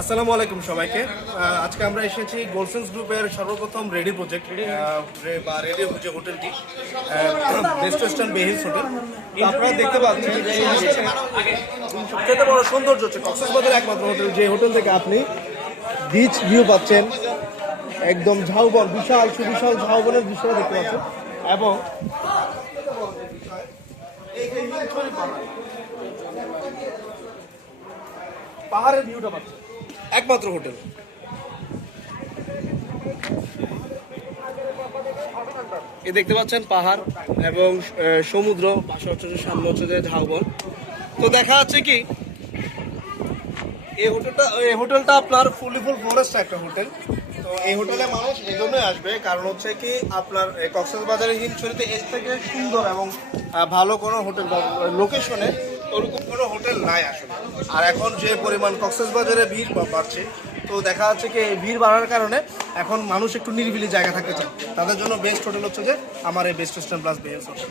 আসসালামু আলাইকুম সবাইকে। আজকে আমরা এসেছি গোলসেন্স গ্রুপের সর্বপ্রথম রেডি প্রজেক্ট বা রেডি হচ্ছে হোটেলটি বেস্ট ওয়েস্টার্ন বেহিস হোটেল আপনারা দেখতে পাচ্ছেন সবচেয়ে বড় সৌন্দর্য হচ্ছে কক্সবাজারের একমাত্র হোটেল যে হোটেল থেকে আপনি বিচ ভিউ পাচ্ছেন। একদম ঝাউবন বিশাল সুবিশাল ঝাউবনের দৃশ্য দেখতে পাচ্ছেন। এবং পাহাড়ের ভিউটা পাচ্ছেন। একমাত্র হোটেল। এ দেখতে পাচ্ছেন পাহাড় এবং সমুদ্র পাশে সামনে হচ্ছে যে ঝাউবন। তো দেখা যাচ্ছে কি এই হোটেলটা এই হোটেলটা আপনার ফুলি ফুল ফরেস্ট একটা হোটেল। তো এই হোটেলে মানুষ এই জন্যই আসবে, কারণ হচ্ছে কি আপনার কক্সবাজারের হিমছড়িতে এর থেকে সুন্দর এবং ভালো কোনো হোটেল লোকেশনে ওরকম কোনো হোটেল নাই আসলে। আর এখন যে পরিমাণ কক্সবাজারে ভিড় বাড়ছে, তো দেখা যাচ্ছে কি ভিড় বাড়ার কারণে এখন মানুষ একটু নিরিবিলি জায়গা থাকতে চায়। তাদের জন্য বেস্ট হোটেল হচ্ছে যে আমার এই Best Western Plus best hotel